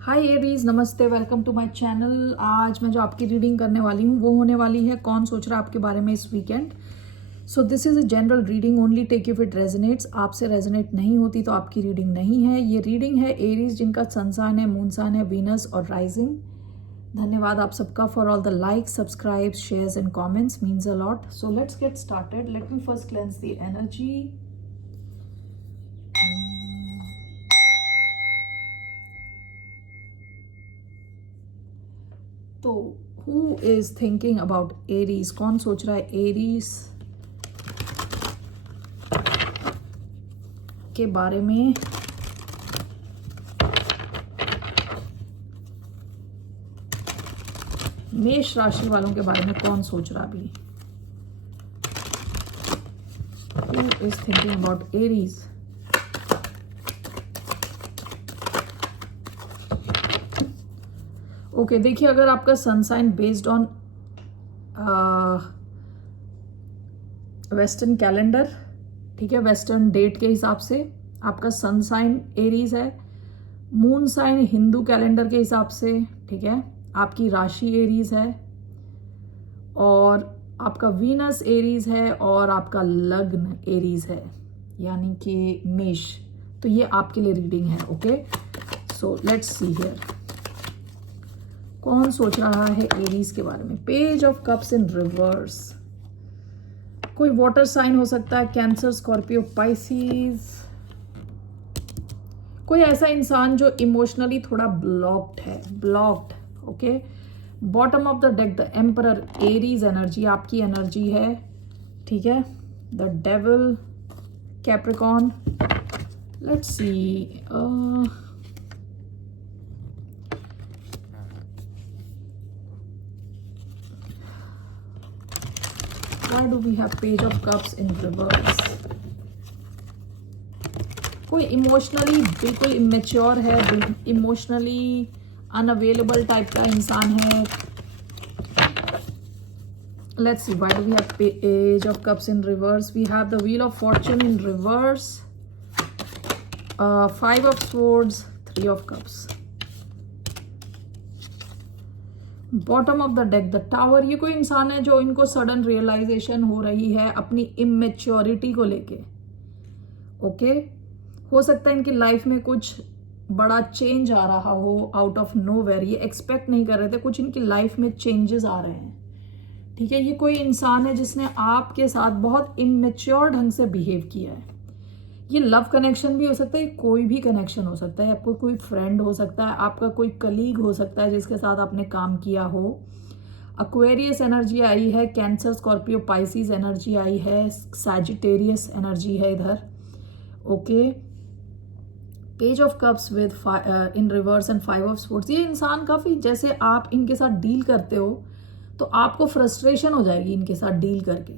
हाय Aries, नमस्ते, welcome to my channel. आज मैं जो आपकी रीडिंग करने वाली हूँ वो होने वाली है कौन सोच रहा है आपके बारे में इस weekend. So this is a general reading, only take if it resonates. आपसे रेजोनेट नहीं होती तो आपकी रीडिंग नहीं है। ये रीडिंग है एरीज जिनका सन साइन है, मून साइन है, वीनस और राइजिंग। धन्यवाद आप सबका for all the likes, subscribe, shares and comments, means a lot. So let's get started. Let me first cleanse the energy. तो who is thinking about Aries? कौन सोच रहा है एरीज के बारे में? मेष राशि वालों के बारे में कौन सोच रहा अभी? Who is thinking about Aries? Okay, देखिए, अगर आपका sun sign based on western calendar, ठीक है, वेस्टर्न डेट के हिसाब से आपका सन साइन एरीज है। मून साइन हिंदू कैलेंडर के हिसाब से, ठीक है, आपकी राशि एरीज है। और आपका वीनस एरीज है और आपका लग्न एरीज है, यानी कि मेष। तो ये आपके लिए रीडिंग है। Okay, so let's see here कौन सोच रहा है एरीज के बारे में। Page of cups in reverse. कोई वाटर साइन हो सकता है, कैंसर, स्कॉर्पियो, पाइसिस। कोई ऐसा इंसान जो इमोशनली थोड़ा ब्लॉक्ड है, blocked. Okay, bottom of the deck the emperor, Aries energy आपकी एनर्जी है, ठीक है। The devil, Capricorn. Let's see, why do we have page of cups in reverse? कोई इमोशनली बिल्कुल इमेच्योर है, इमोशनली अनअवेलेबल टाइप का इंसान है। Let's see, why do we have page of cups in reverse? We have the wheel of fortune in reverse, five of swords, three of cups, bottom of the deck the tower. ये कोई इंसान है जो इनको sudden realisation हो रही है अपनी इमेच्योरिटी को लेके। ओके, हो सकता है इनकी लाइफ में कुछ बड़ा चेंज आ रहा हो आउट ऑफ नोवेयर। ये एक्सपेक्ट नहीं कर रहे थे, कुछ इनकी लाइफ में चेंजेस आ रहे हैं, ठीक है। ये कोई इंसान है जिसने आपके साथ बहुत इमेच्योर ढंग से बिहेव किया है। ये लव कनेक्शन भी हो सकता है, कोई भी कनेक्शन हो सकता है। आपको कोई फ्रेंड हो सकता है, आपका कोई कलीग हो सकता है जिसके साथ आपने काम किया हो। एक्वेरियस एनर्जी आई है, कैंसर, स्कॉर्पियो, पाइसिस एनर्जी आई है, सैजिटेरियस एनर्जी है इधर। Okay, page of cups with in reverse and five of sports. ये इंसान काफी, जैसे आप इनके साथ डील करते हो तो आपको फ्रस्ट्रेशन हो जाएगी इनके साथ डील करके,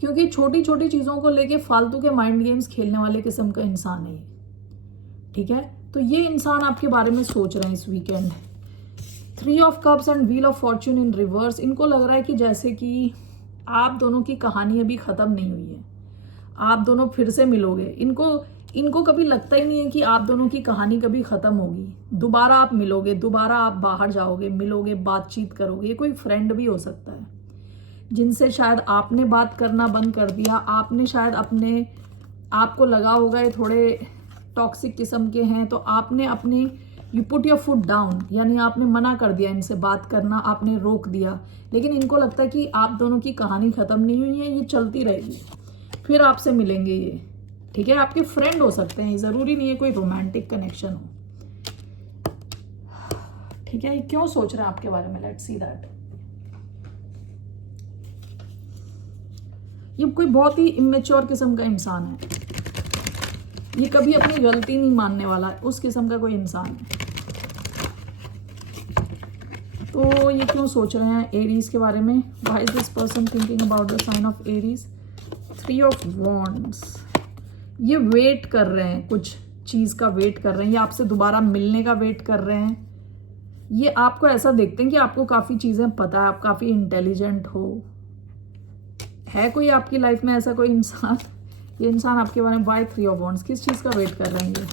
क्योंकि छोटी छोटी चीजों को लेके फालतू के माइंड गेम्स खेलने वाले किस्म का इंसान है, ठीक है। तो ये इंसान आपके बारे में सोच रहे हैं इस weekend. Three of cups and wheel of Fortune in reverse. इनको लग रहा है कि जैसे कि आप दोनों की कहानी अभी खत्म नहीं हुई है, आप दोनों फिर से मिलोगे। इनको कभी लगता ही नहीं है कि आप दोनों की कहानी कभी खत्म होगी। दोबारा आप मिलोगे, दोबारा आप बाहर जाओगे, मिलोगे, बातचीत करोगे। ये कोई फ्रेंड भी हो सकता है जिनसे शायद आपने बात करना बंद कर दिया। आपने शायद अपने आपको लगा होगा ये थोड़े टॉक्सिक किस्म के हैं, तो आपने अपने you put your foot down, यानी आपने मना कर दिया इनसे बात करना, आपने रोक दिया। लेकिन इनको लगता है कि आप दोनों की कहानी खत्म नहीं हुई है, ये चलती रहेगी, फिर आपसे मिलेंगे ये, ठीक है। आपके फ्रेंड हो सकते हैं, जरूरी नहीं है कोई रोमांटिक कनेक्शन हो, ठीक है। ये क्यों सोच रहे हैं आपके बारे में? Let's see that. ये कोई बहुत ही इमेच्योर किस्म का इंसान है, ये कभी अपनी गलती नहीं मानने वाला, उस किस्म का कोई इंसान है। तो ये क्यों सोच रहे हैं एरीज के बारे में? Why is this person thinking about the sign of Aries? Three of wands. ये वेट कर रहे हैं, कुछ चीज का वेट कर रहे हैं, ये आपसे दोबारा मिलने का वेट कर रहे हैं। ये आपको ऐसा देखते हैं कि आपको काफी चीजें पता है, आप काफी इंटेलिजेंट हो। है कोई आपकी लाइफ में ऐसा कोई इंसान? ये इंसान आपके बारे में वाई थ्री ऑफ वॉन्ड्स, किस चीज का वेट कर रहे हैं ये?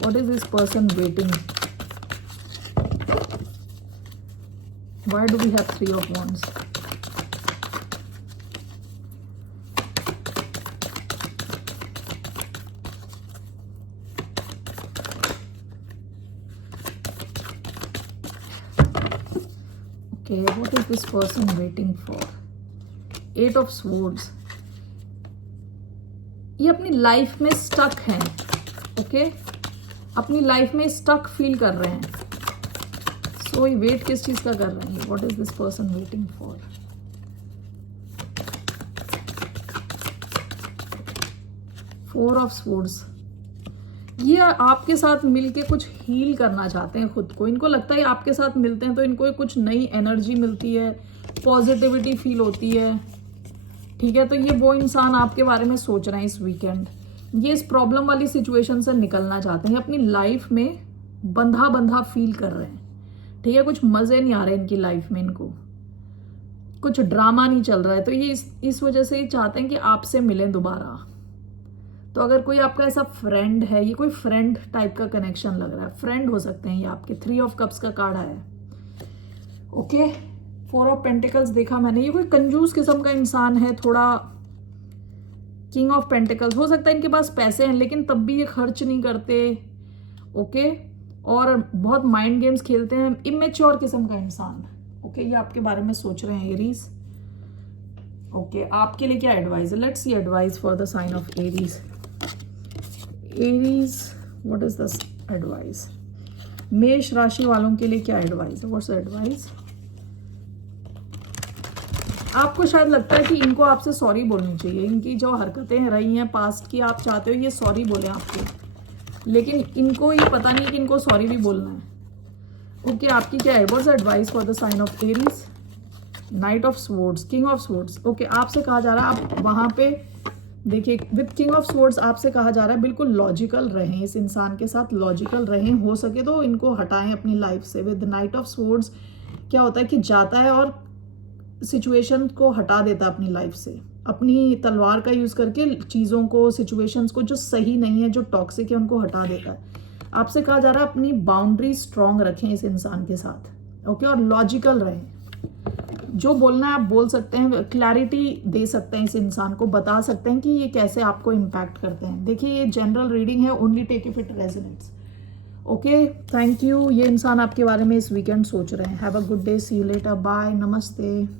What is this person waiting? Why do we have 3 of Wands? Okay, what is this person waiting for? 8 of Swords. ये अपनी लाइफ में स्टक हैं, ओके, अपनी लाइफ में स्टक फील कर रहे हैं. सो ये वेट किस चीज का कर रहे हैं? What is this person waiting for? Four of swords. ये आपके साथ मिलके कुछ हील करना चाहते हैं खुद को. इनको लगता है आपके साथ मिलते हैं तो इनको कुछ नई एनर्जी मिलती है, पॉजिटिविटी फील होती है. ठीक है, तो ये वो इंसान आपके बारे में सोच रहे हैं इस वीकेंड. ये इस प्रॉब्लम वाली सिचुएशन से निकलना चाहते हैं, अपनी लाइफ में बंधा बंधा फील कर रहे हैं. ठीक है, कुछ मजे नहीं आ रहे इनकी लाइफ में, इनको कुछ ड्रामा नहीं चल रहा है. तो ये इस वजह से ये चाहते हैं कि आपसे मिलें दोबारा. तो अगर कोई आपका ऐसा फ्रेंड है, ये कोई फ्रेंड टाइप का कनेक्शन लग रहा है, फ्रेंड हो सकते हैं ये आपके. 3 ऑफ कप्स का कार्ड है. ओके, 4 ऑफ पेंटिकल्स देखा मैंने. ये कोई कंजूस किस्म का इंसान है, थोड़ा. King of pentacles. हो सकता है इनके पास पैसे हैं लेकिन तब भी ये खर्च नहीं करते. ओके, और बहुत माइंड गेम्स खेलते हैं. इमेच्योर किस्म का इंसान. ओके, ये आपके बारे में सोच रहे हैं एरीज. ओके, आपके लिए क्या एडवाइस है? Let's see advice for the sign of Aries. Aries, what is this advice? मेष राशि वालों के लिए क्या एडवाइस है? What's the advice? आपको शायद लगता है कि इनको आपसे सॉरी बोलनी चाहिए. इनकी जो हरकतें रही हैं पास्ट की, आप चाहते हो ये सॉरी बोले आपको, लेकिन इनको ये पता नहीं कि इनको सॉरी भी बोलना है. ओके, आपकी क्या है? What's the advice for the sign of Aries? Knight of swords, king of swords. Okay, आपसे कहा जा रहा है आप वहां पे देखिए विद किंग ऑफ स्वॉर्ड्स आपसे कहा जा रहा है बिल्कुल लॉजिकल रहें, इस इंसान के साथ लॉजिकल रहें. हो सके तो इनको हटाएं अपनी लाइफ से. विद नाइट ऑफ स्वॉर्ड्स क्या होता है कि जाता है और सिचुएशन को हटा देता है अपनी लाइफ से. अपनी तलवार का यूज करके चीज़ों को, सिचुएशंस को जो सही नहीं है, जो टॉक्सिक है, उनको हटा देता है. आपसे कहा जा रहा है अपनी बाउंड्री स्ट्रांग रखें इस इंसान के साथ. ओके, और लॉजिकल रहें. जो बोलना है आप बोल सकते हैं, क्लैरिटी दे सकते हैं, इस इंसान को बता सकते हैं कि ये कैसे आपको इम्पैक्ट करते हैं. देखिए ये जनरल रीडिंग है, only take if it resonates. Okay, thank you. ये इंसान आपके बारे में इस वीकेंड सोच रहे हैं. Have a good day, see you later, bye, नमस्ते.